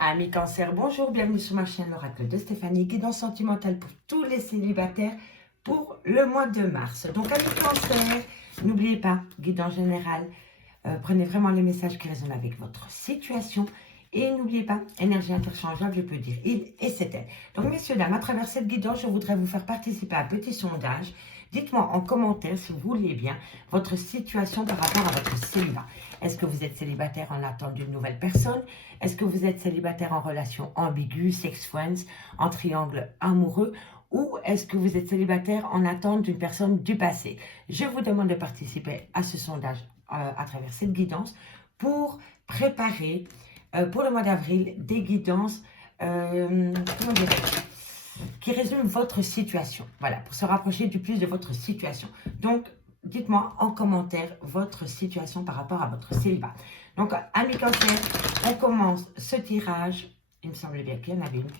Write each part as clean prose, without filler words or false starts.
Amis Cancer, bonjour, bienvenue sur ma chaîne l'Oracle de Stéphanie, guidance sentimentale pour tous les célibataires pour le mois de mars. Donc amis Cancer, n'oubliez pas, guidance générale, prenez vraiment les messages qui résonnent avec votre situation. Et n'oubliez pas, énergie interchangeable, je peux dire il et c'est elle. Donc messieurs, dames, à travers cette guidance, je voudrais vous faire participer à un petit sondage. Dites-moi en commentaire, si vous voulez bien, votre situation par rapport à votre célibat. Est-ce que vous êtes célibataire en attente d'une nouvelle personne? Est-ce que vous êtes célibataire en relation ambiguë, sex friends, en triangle amoureux? Ou est-ce que vous êtes célibataire en attente d'une personne du passé? Je vous demande de participer à ce sondage à travers cette guidance pour préparer pour le mois d'avril des guidances comment dirais-je, qui résument votre situation. Voilà, pour se rapprocher du plus de votre situation. Donc, dites-moi en commentaire votre situation par rapport à votre célibat. Donc, amis Cancer, on commence ce tirage. Il me semble bien qu'il y en avait une.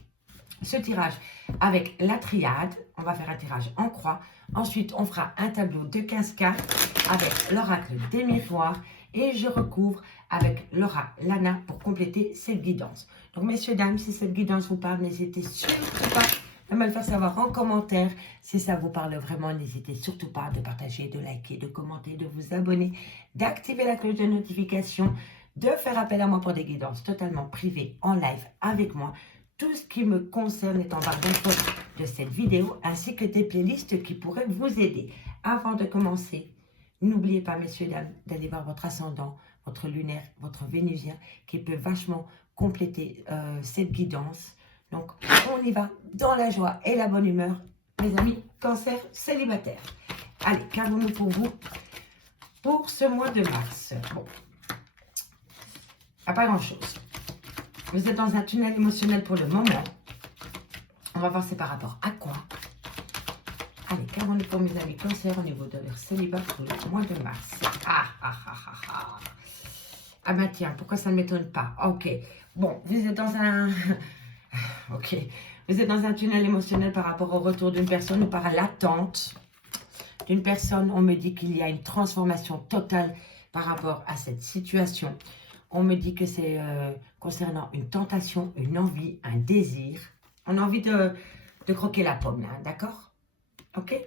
Ce tirage avec la triade. On va faire un tirage en croix. Ensuite, on fera un tableau de 15 cartes avec l'oracle des miroirs. Et je recouvre avec Laura Lana pour compléter cette guidance. Donc, messieurs, dames, si cette guidance vous parle, n'hésitez surtout pas à me le faire savoir en commentaire. Si ça vous parle vraiment, n'hésitez surtout pas de partager, de liker, de commenter, de vous abonner, d'activer la cloche de notification, de faire appel à moi pour des guidances totalement privées en live avec moi. Tout ce qui me concerne est en barre d'infos de cette vidéo, ainsi que des playlists qui pourraient vous aider. Avant de commencer, n'oubliez pas, messieurs, dames, d'aller voir votre ascendant, votre lunaire, votre vénusien, qui peut vachement compléter cette guidance. Donc, on y va dans la joie et la bonne humeur, mes amis Cancer célibataires. Allez, qu'avons-nous pour vous pour ce mois de mars? Bon, pas grand-chose. Vous êtes dans un tunnel émotionnel pour le moment. On va voir c'est par rapport à quoi. Allez, qu'avons-nous pour mes amis Cancer au niveau de leur célibat pour le mois de mars? Ah bah tiens, pourquoi ça ne m'étonne pas? Ok, bon, vous êtes dans un... ok, vous êtes dans un tunnel émotionnel par rapport au retour d'une personne ou par l'attente d'une personne. On me dit qu'il y a une transformation totale par rapport à cette situation. On me dit que c'est concernant une tentation, une envie, un désir. On a envie de croquer la pomme, là, d'accord? Ok?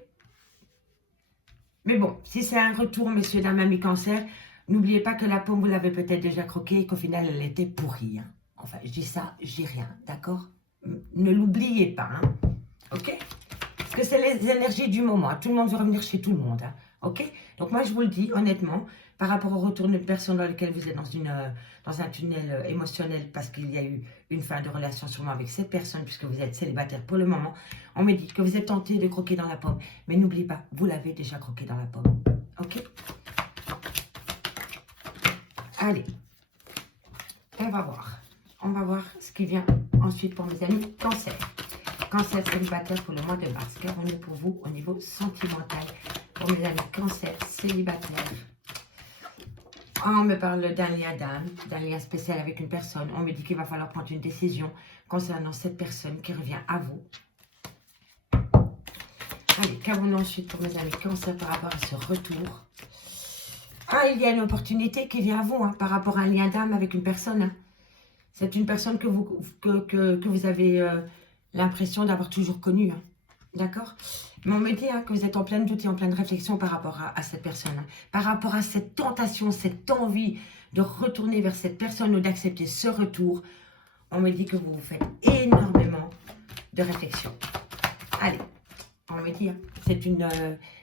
Mais bon, si c'est un retour, messieurs, dames, amis Cancer, n'oubliez pas que la pomme, vous l'avez peut-être déjà croquée et qu'au final, elle était pourrie. Hein. Enfin, je dis ça, je dis rien, d'accord? Ne l'oubliez pas, hein? Ok? Parce que c'est les énergies du moment. Tout le monde veut revenir chez tout le monde, hein? Ok? Donc moi, je vous le dis, honnêtement, par rapport au retour d'une personne dans laquelle vous êtes dans un tunnel émotionnel parce qu'il y a eu une fin de relation sûrement avec cette personne, puisque vous êtes célibataire pour le moment, on me dit que vous êtes tenté de croquer dans la pomme. Mais n'oubliez pas, vous l'avez déjà croqué dans la pomme. Ok? Allez, on va voir. On va voir ce qui vient ensuite pour mes amis Cancer. Cancer célibataire pour le mois de mars. Qu'avons-nous pour vous au niveau sentimental pour mes amis Cancer célibataires? On me parle d'un lien d'âme, d'un lien spécial avec une personne. On me dit qu'il va falloir prendre une décision concernant cette personne qui revient à vous. Allez, qu'avons-nous ensuite pour mes amis Cancer par rapport à ce retour? Ah, il y a une opportunité qui vient à vous hein, par rapport à un lien d'âme avec une personne. Hein. C'est une personne que vous avez l'impression d'avoir toujours connue. Hein. D'accord? Mais on me dit hein, que vous êtes en pleine doute et en pleine réflexion par rapport à cette personne. Hein. Par rapport à cette tentation, cette envie de retourner vers cette personne ou d'accepter ce retour. On me dit que vous faites énormément de réflexion. Allez, on me dit, hein,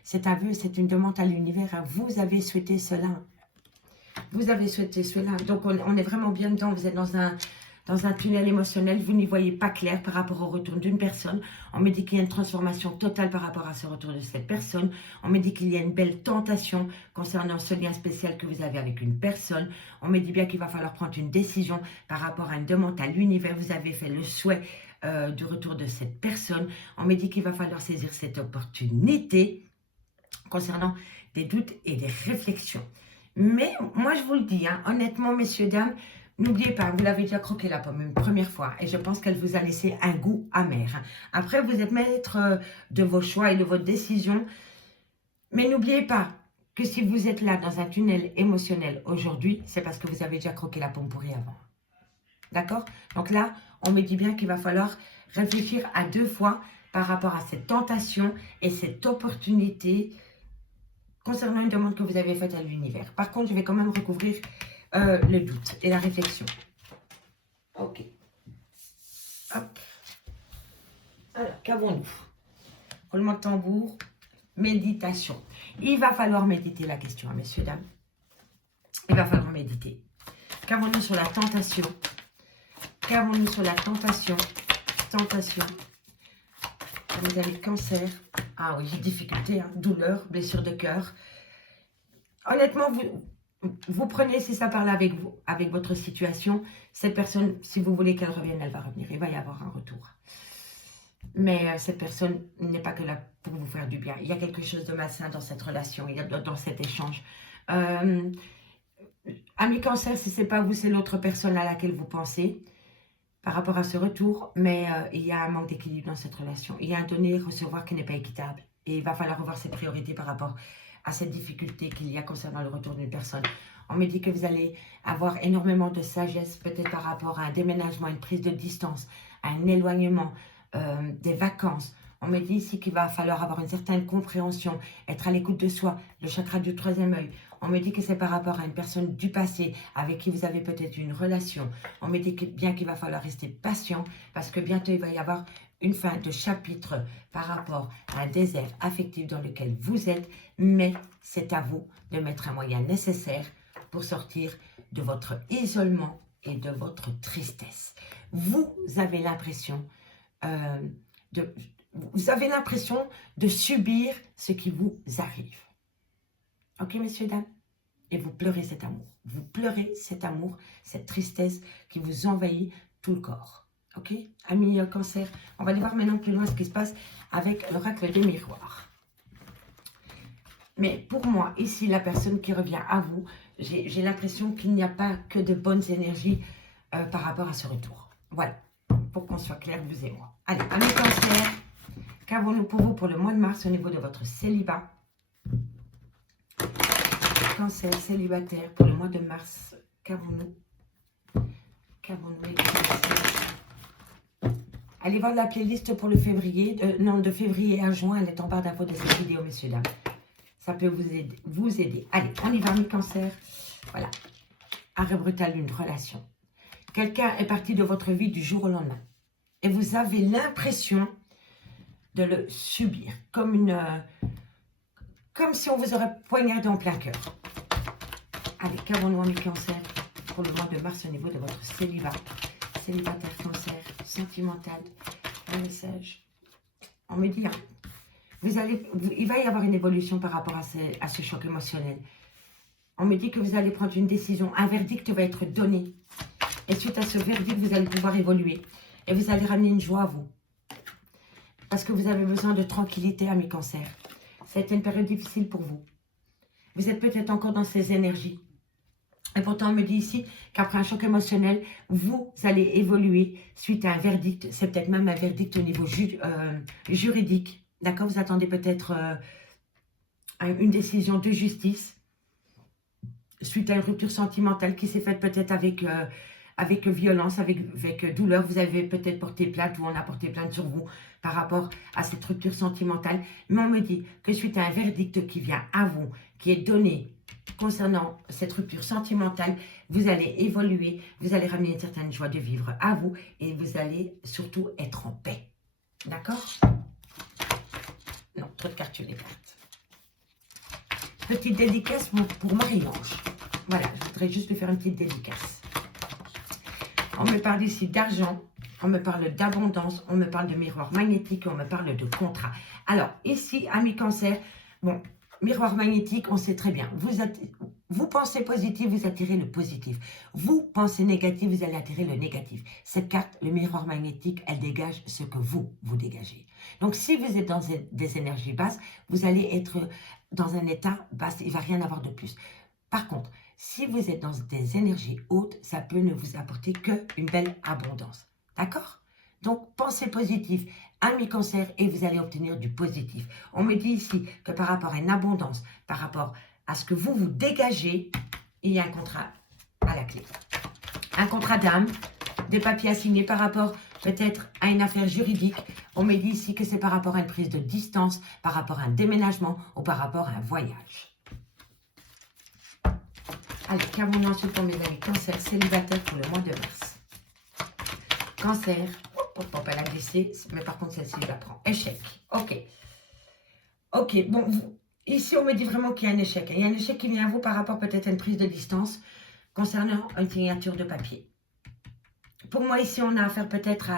c'est un vœu, c'est une demande à l'univers. Hein. Vous avez souhaité cela. Vous avez souhaité cela. Donc, on est vraiment bien dedans. Vous êtes dans un tunnel émotionnel. Vous n'y voyez pas clair par rapport au retour d'une personne. On me dit qu'il y a une transformation totale par rapport à ce retour de cette personne. On me dit qu'il y a une belle tentation concernant ce lien spécial que vous avez avec une personne. On me dit bien qu'il va falloir prendre une décision par rapport à une demande à l'univers. Vous avez fait le souhait du retour de cette personne. On me dit qu'il va falloir saisir cette opportunité concernant des doutes et des réflexions. Mais moi, je vous le dis, hein, honnêtement, messieurs, dames, n'oubliez pas, vous l'avez déjà croqué la pomme une première fois et je pense qu'elle vous a laissé un goût amer. Hein. Après, vous êtes maître de vos choix et de votre décision. Mais n'oubliez pas que si vous êtes là dans un tunnel émotionnel aujourd'hui, c'est parce que vous avez déjà croqué la pomme pourrie avant. D'accord? Donc là, on me dit bien qu'il va falloir réfléchir à 2 fois par rapport à cette tentation et cette opportunité concernant une demande que vous avez faite à l'univers. Par contre, je vais quand même recouvrir le doute et la réflexion. Ok. Hop. Alors, qu'avons-nous? Roulement de tambour, méditation. Il va falloir méditer la question, messieurs, dames. Il va falloir méditer. Qu'avons-nous sur la tentation? Qu'avons-nous sur la tentation? Tentation. Vous avez le cancer. Ah oui, difficulté, hein, douleur, blessure de cœur. Honnêtement, vous prenez, si ça parle avec vous, avec votre situation, cette personne, si vous voulez qu'elle revienne, elle va revenir. Il va y avoir un retour. Mais cette personne n'est pas que là pour vous faire du bien. Il y a quelque chose de malsain dans cette relation, il y a dans cet échange. Ami cancer, si ce n'est pas vous, c'est l'autre personne à laquelle vous pensez par rapport à ce retour. Mais il y a un manque d'équilibre dans cette relation. Il y a un donner et recevoir qui n'est pas équitable. Et il va falloir revoir ses priorités par rapport à cette difficulté qu'il y a concernant le retour d'une personne. On me dit que vous allez avoir énormément de sagesse, peut-être par rapport à un déménagement, une prise de distance, un éloignement, des vacances. On me dit ici qu'il va falloir avoir une certaine compréhension, être à l'écoute de soi, le chakra du 3e œil. On me dit que c'est par rapport à une personne du passé avec qui vous avez peut-être une relation. On me dit bien qu'il va falloir rester patient parce que bientôt il va y avoir une fin de chapitre par rapport à un désert affectif dans lequel vous êtes, mais c'est à vous de mettre un moyen nécessaire pour sortir de votre isolement et de votre tristesse. Vous avez l'impression de subir ce qui vous arrive. Ok, messieurs, dames? Et vous pleurez cet amour. Vous pleurez cet amour, cette tristesse qui vous envahit tout le corps. Ok? Amis cancer, on va aller voir maintenant plus loin ce qui se passe avec l'oracle des miroirs. Mais pour moi, ici, la personne qui revient à vous, j'ai l'impression qu'il n'y a pas que de bonnes énergies par rapport à ce retour. Voilà, pour qu'on soit clair, vous et moi. Allez, amis cancer, qu'avons-nous pour vous pour le mois de mars au niveau de votre célibat? Cancer, célibataire, pour le mois de mars, qu'avons-nous? Qu'avons-nous les cancers? Allez voir la playlist pour le février, de février à juin, elle est en barre d'infos de cette vidéo, messieurs, dames. Ça peut vous aider. Allez, on y va, mes cancers. Voilà. Arrêt brutal d'une relation. Quelqu'un est parti de votre vie du jour au lendemain. Et vous avez l'impression de le subir. Comme si on vous aurait poignardé en plein cœur. Allez, qu'avons-nous, mes cancers, pour le mois de mars au niveau de votre célibat? Célibataire, cancer, sentimental, un message. On me dit, il va y avoir une évolution par rapport à ce choc émotionnel. On me dit que vous allez prendre une décision, un verdict va être donné. Et suite à ce verdict, vous allez pouvoir évoluer. Et vous allez ramener une joie à vous. Parce que vous avez besoin de tranquillité, amis cancer. Ça a été une période difficile pour vous. Vous êtes peut-être encore dans ces énergies. Et pourtant, on me dit ici qu'après un choc émotionnel, vous allez évoluer suite à un verdict. C'est peut-être même un verdict au niveau juridique. D'accord? Vous attendez peut-être une décision de justice suite à une rupture sentimentale qui s'est faite peut-être avec violence, avec douleur. Vous avez peut-être porté plainte ou on a porté plainte sur vous par rapport à cette rupture sentimentale. Mais on me dit que suite à un verdict qui vient à vous, qui est donné concernant cette rupture sentimentale, vous allez évoluer, vous allez ramener une certaine joie de vivre à vous et vous allez surtout être en paix. D'accord? Non, trop de cartes sur les cartes. Petite dédicace pour Marie-Ange. Voilà, je voudrais juste lui faire une petite dédicace. On me parle ici d'argent, on me parle d'abondance, on me parle de miroir magnétique, on me parle de contrat. Alors, ici, amis cancer, bon, miroir magnétique, on sait très bien. Vous pensez positif, vous attirez le positif. Vous pensez négatif, vous allez attirer le négatif. Cette carte, le miroir magnétique, elle dégage ce que vous dégagez. Donc, si vous êtes dans des énergies basses, vous allez être dans un état bas, il ne va rien avoir de plus. Par contre, si vous êtes dans des énergies hautes, ça peut ne vous apporter qu'une belle abondance. D'accord? Donc, pensez positif, amis cancer, et vous allez obtenir du positif. On me dit ici que par rapport à une abondance, par rapport à ce que vous dégagez, il y a un contrat à la clé. Un contrat d'âme, des papiers à signer par rapport peut-être à une affaire juridique. On me dit ici que c'est par rapport à une prise de distance, par rapport à un déménagement ou par rapport à un voyage. Allez, qu'avons-nous ensuite pour mes amis Cancer, célibataire pour le mois de mars. Cancer, elle a glissé, mais par contre celle-ci je la prends. Échec, ok. Ok, bon, ici on me dit vraiment qu'il y a un échec. Il y a un échec qui vient à vous par rapport peut-être à une prise de distance concernant une signature de papier. Pour moi ici on a affaire peut-être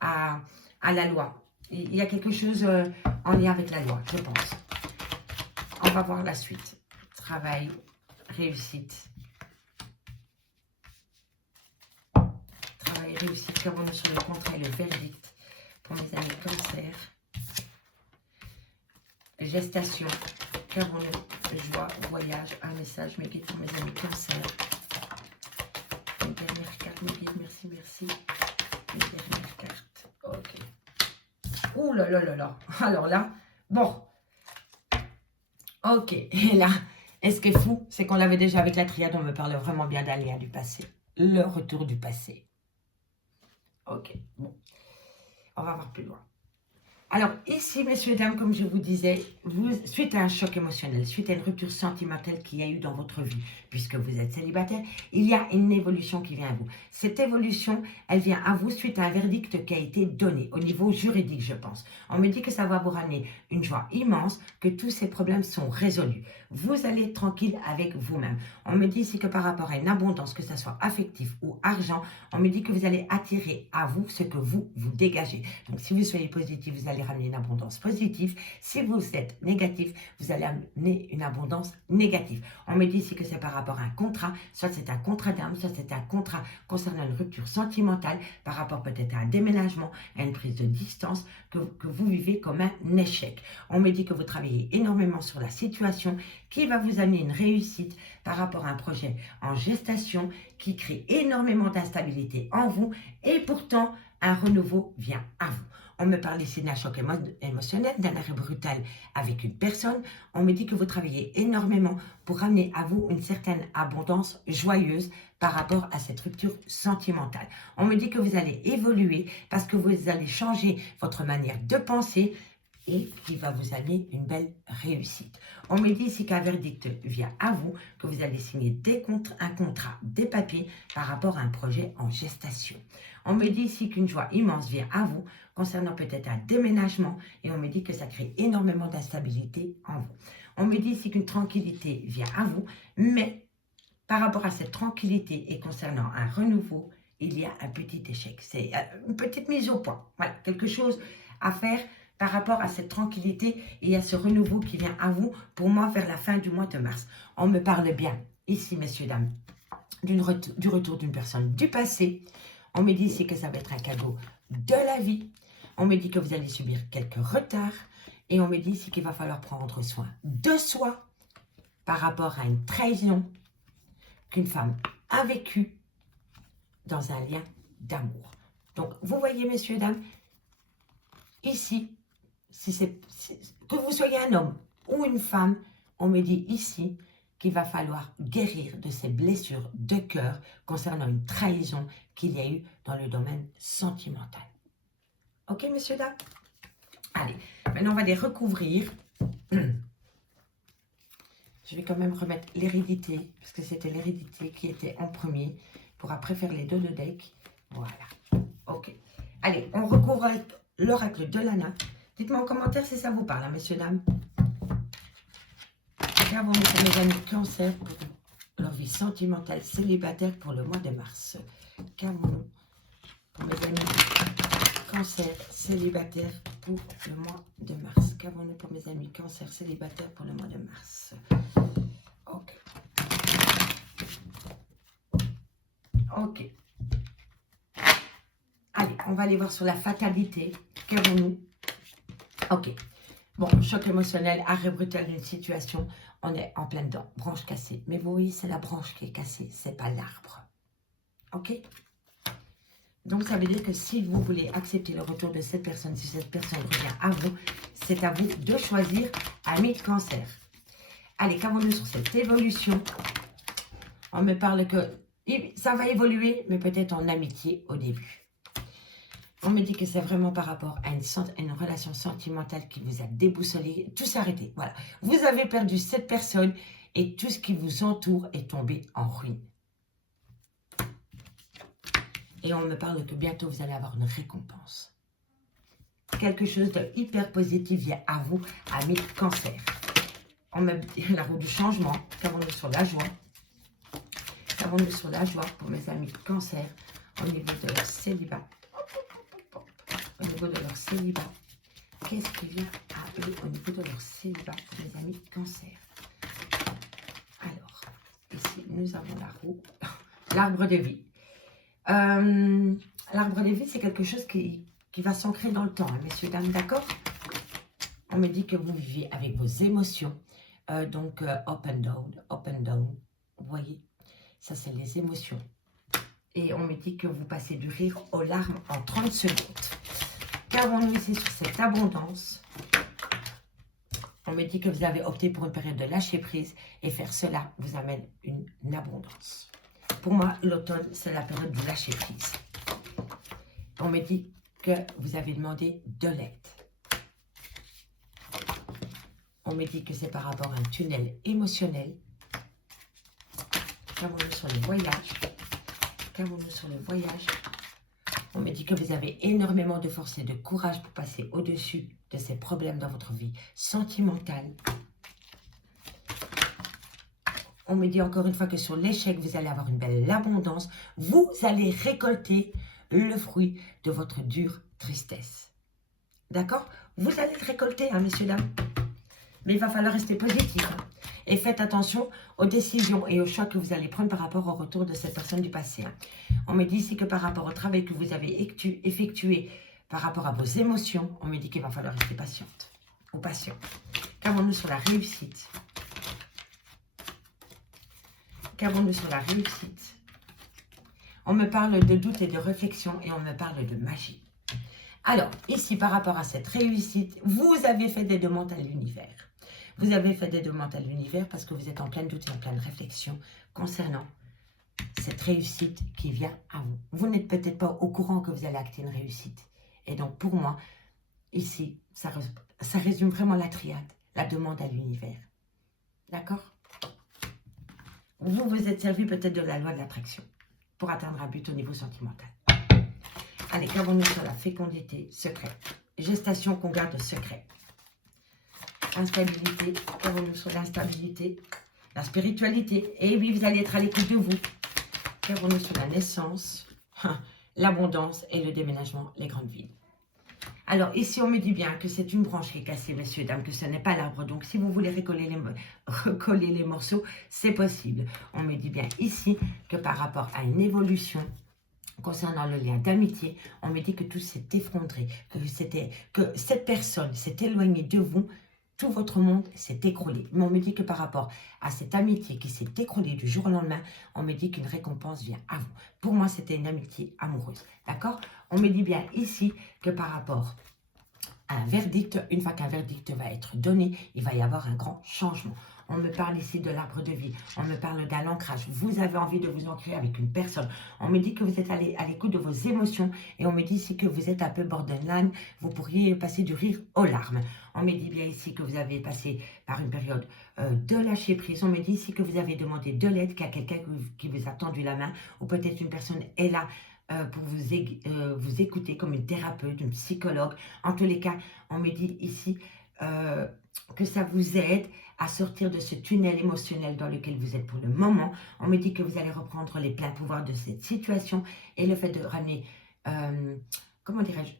à la loi. Il y a quelque chose en lien avec la loi, je pense. On va voir la suite. Travail, réussite. Travail, réussite, qu'avons-nous sur le contrat et le verdict pour mes amis Cancer. Gestation, qu'avons-nous? Joie, voyage, un message, mes guides pour mes amis Cancer. Une dernière carte, mes guides, merci, merci. Une dernière carte, ok. Ouh là là là là, alors là, bon. Ok, et là, et ce qui est fou, c'est qu'on l'avait déjà avec la triade, on me parle vraiment bien d'un lien du passé. Le retour du passé. Ok, bon. On va voir plus loin. Alors, ici, messieurs, dames, comme je vous disais, suite à un choc émotionnel, suite à une rupture sentimentale qu'il y a eu dans votre vie, puisque vous êtes célibataire, il y a une évolution qui vient à vous. Cette évolution, elle vient à vous suite à un verdict qui a été donné au niveau juridique, je pense. On me dit que ça va vous ramener une joie immense, que tous ces problèmes sont résolus. Vous allez être tranquille avec vous-même. On me dit ici que par rapport à une abondance, que ce soit affectif ou argent, on me dit que vous allez attirer à vous ce que vous dégagez. Donc, si vous soyez positif, vous allez ramener une abondance positive. Si vous êtes négatif, vous allez amener une abondance négative. On me dit ici que c'est par rapport à un contrat, soit c'est un contrat d'âme, soit c'est un contrat concernant une rupture sentimentale, par rapport peut-être à un déménagement, à une prise de distance, que vous vivez comme un échec. On me dit que vous travaillez énormément sur la situation, qui va vous amener une réussite par rapport à un projet en gestation, qui crée énormément d'instabilité en vous, et pourtant, un renouveau vient à vous. On me parle ici d'un choc émotionnel, d'un arrêt brutal avec une personne. On me dit que vous travaillez énormément pour ramener à vous une certaine abondance joyeuse par rapport à cette rupture sentimentale. On me dit que vous allez évoluer parce que vous allez changer votre manière de penser et qui va vous amener une belle réussite. On me dit ici qu'un verdict vient à vous, que vous allez signer un contrat, des papiers par rapport à un projet en gestation. On me dit ici qu'une joie immense vient à vous concernant peut-être un déménagement et on me dit que ça crée énormément d'instabilité en vous. On me dit ici qu'une tranquillité vient à vous, mais par rapport à cette tranquillité et concernant un renouveau, il y a un petit échec. C'est une petite mise au point. Voilà, quelque chose à faire par rapport à cette tranquillité et à ce renouveau qui vient à vous, pour moi, vers la fin du mois de mars. On me parle bien, ici, messieurs, dames, du retour d'une personne du passé. On me dit ici que ça va être un cadeau de la vie. On me dit que vous allez subir quelques retards. Et on me dit ici qu'il va falloir prendre soin de soi par rapport à une trahison qu'une femme a vécue dans un lien d'amour. Donc, vous voyez, messieurs, dames, ici, que vous soyez un homme ou une femme, on me dit ici qu'il va falloir guérir de ces blessures de cœur concernant une trahison qu'il y a eu dans le domaine sentimental. Ok, messieurs, dames? Allez, maintenant on va les recouvrir. Je vais quand même remettre l'hérédité, parce que c'était l'hérédité qui était en premier, pour après faire les deux de deck. Voilà, ok. Allez, on recouvre avec l'oracle de Lana. Dites-moi en commentaire si ça vous parle, hein, messieurs, dames. Qu'avons-nous pour mes amis Cancer pour leur vie sentimentale célibataire pour le mois de mars? Qu'avons-nous pour mes amis Cancer célibataire pour le mois de mars? Qu'avons-nous pour mes amis Cancer célibataire pour le mois de mars? Ok. Ok. Allez, on va aller voir sur la fatalité. Qu'avons-nous? Ok. Bon, choc émotionnel, arrêt brutal d'une situation. On est en plein dedans. Branche cassée. Mais vous voyez, c'est la branche qui est cassée. C'est pas l'arbre. Ok? Donc, ça veut dire que si vous voulez accepter le retour de cette personne, si cette personne revient à vous, c'est à vous de choisir ami Cancer. Allez, qu'avons-nous sur cette évolution? On me parle que Et ça va évoluer, mais peut-être en amitié au début. On me dit que c'est vraiment par rapport à une relation sentimentale qui vous a déboussolé. Tout s'est arrêté. Voilà. Vous avez perdu cette personne et tout ce qui vous entoure est tombé en ruine. Et on me parle que bientôt vous allez avoir une récompense. Quelque chose de hyper positif vient à vous, amis de Cancer. On me dit la roue du changement. Qu'avons-nous sur la joie? Qu'avons-nous sur la joie pour mes amis de Cancer au niveau de leur célibat? Au niveau de leur célibat, qu'est-ce qui vient à eux au niveau de leur célibat, mes amis de Cancer? Alors, ici, nous avons la roue, l'arbre de vie. L'arbre de vie, c'est quelque chose qui va s'ancrer dans le temps, hein, messieurs, dames, d'accord? On me dit que vous vivez avec vos émotions, donc up and down, vous voyez? Ça, c'est les émotions. Et on me dit que vous passez du rire aux larmes en 30 secondes. Qu'avons-nous ici sur cette abondance? On me dit que vous avez opté pour une période de lâcher prise et faire cela vous amène une abondance. Pour moi, l'automne, c'est la période du lâcher prise. On me dit que vous avez demandé de l'aide. On me dit que c'est par rapport à un tunnel émotionnel. Qu'avons-nous sur les voyages? Qu'avons-nous sur le voyage? On me dit que vous avez énormément de force et de courage pour passer au-dessus de ces problèmes dans votre vie sentimentale. On me dit encore une fois que sur l'échec, vous allez avoir une belle abondance. Vous allez récolter le fruit de votre dure tristesse. D'accord? Vous allez le récolter, hein, messieurs, dames. Mais il va falloir rester positif. Hein. Et faites attention aux décisions et aux choix que vous allez prendre par rapport au retour de cette personne du passé. Hein. On me dit ici que par rapport au travail que vous avez effectué, par rapport à vos émotions, on me dit qu'il va falloir rester patiente ou patient. Qu'avons-nous sur la réussite? Qu'avons-nous sur la réussite? On me parle de doute et de réflexion et on me parle de magie. Alors, ici, par rapport à cette réussite, vous avez fait des demandes à l'univers. Vous avez fait des demandes à l'univers parce que vous êtes en pleine doute et en pleine réflexion concernant cette réussite qui vient à vous. Vous n'êtes peut-être pas au courant que vous allez acter une réussite. Et donc, pour moi, ici, ça résume vraiment la triade, la demande à l'univers. D'accord? Vous vous êtes servi peut-être de la loi de l'attraction pour atteindre un but au niveau sentimental. Allez, qu'avons-nous sur la fécondité secrète? Gestation qu'on garde secret. Instabilité, qu'avons-nous sur l'instabilité? La spiritualité. Et oui, vous allez être à l'écoute de vous. Qu'avons-nous sur la naissance? L'abondance et le déménagement, les grandes villes. Alors, ici, on me dit bien que c'est une branche qui est cassée, messieurs, dames, que ce n'est pas l'arbre. Donc, si vous voulez recoller les morceaux, c'est possible. On me dit bien ici que par rapport à une évolution concernant le lien d'amitié, on me dit que tout s'est effondré, que cette personne s'est éloignée de vous, tout votre monde s'est écroulé. Mais on me dit que par rapport à cette amitié qui s'est écroulée du jour au lendemain, on me dit qu'une récompense vient à vous. Pour moi, c'était une amitié amoureuse. D'accord? On me dit bien ici que par rapport à un verdict, une fois qu'un verdict va être donné, il va y avoir un grand changement. On me parle ici de l'arbre de vie. On me parle d'un ancrage. Vous avez envie de vous ancrer avec une personne. On me dit que vous êtes à l'écoute de vos émotions. Et on me dit ici que vous êtes un peu borderline. Vous pourriez passer du rire aux larmes. On me dit bien ici que vous avez passé par une période de lâcher prise. On me dit ici que vous avez demandé de l'aide, qu'il y a quelqu'un qui vous a tendu la main. Ou peut-être une personne est là pour vous écouter comme une thérapeute, une psychologue. En tous les cas, on me dit ici que ça vous aide à sortir de ce tunnel émotionnel dans lequel vous êtes pour le moment. On me dit que vous allez reprendre les pleins pouvoirs de cette situation et le fait de ramener, comment dirais-je,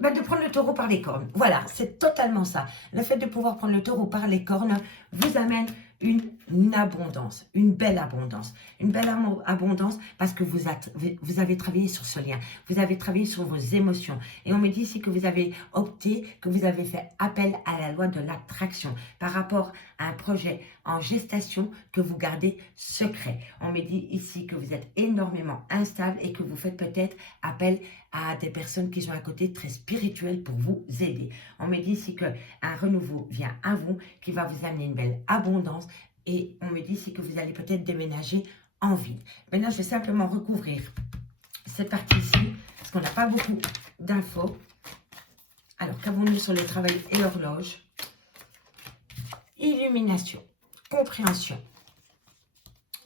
de prendre le taureau par les cornes. Voilà, c'est totalement ça. Le fait de pouvoir prendre le taureau par les cornes vous amène une abondance, une belle abondance. Une belle abondance parce que vous avez travaillé sur ce lien. Vous avez travaillé sur vos émotions. Et on me dit ici que vous avez opté, que vous avez fait appel à la loi de l'attraction par rapport à un projet en gestation que vous gardez secret. On me dit ici que vous êtes énormément instable et que vous faites peut-être appel à des personnes qui ont un côté très spirituel pour vous aider. On me dit ici qu'un renouveau vient à vous, qui va vous amener une belle abondance. Et on me dit ici que vous allez peut-être déménager en vide. Maintenant, je vais simplement recouvrir cette partie ici, parce qu'on n'a pas beaucoup d'infos. Alors, qu'avons-nous sur le travail et l'horloge? Illumination, compréhension.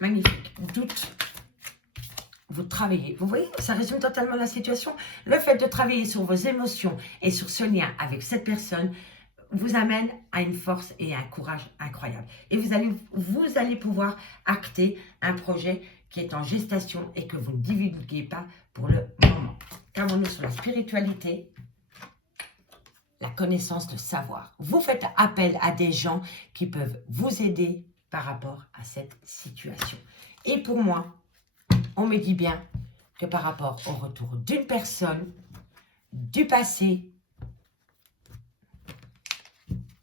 Magnifique. Doute. Vous travaillez. Vous voyez, ça résume totalement la situation. Le fait de travailler sur vos émotions et sur ce lien avec cette personne vous amène à une force et à un courage incroyable. Et vous allez pouvoir acter un projet qui est en gestation et que vous ne divulguez pas pour le moment. Qu'avons-nous sur la spiritualité? La connaissance, le savoir. Vous faites appel à des gens qui peuvent vous aider par rapport à cette situation. Et pour moi, on me dit bien que par rapport au retour d'une personne, du passé,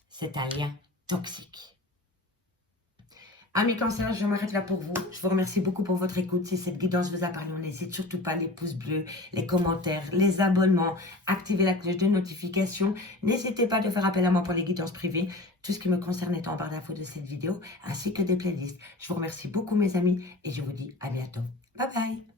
c'est un lien toxique. Amis cancers, je m'arrête là pour vous. Je vous remercie beaucoup pour votre écoute. Si cette guidance vous a parlé, on n'hésite surtout pas les pouces bleus, les commentaires, les abonnements, activer la cloche de notification. N'hésitez pas de faire appel à moi pour les guidances privées. Tout ce qui me concerne est en barre d'infos de cette vidéo, ainsi que des playlists. Je vous remercie beaucoup mes amis et je vous dis à bientôt. Bye bye.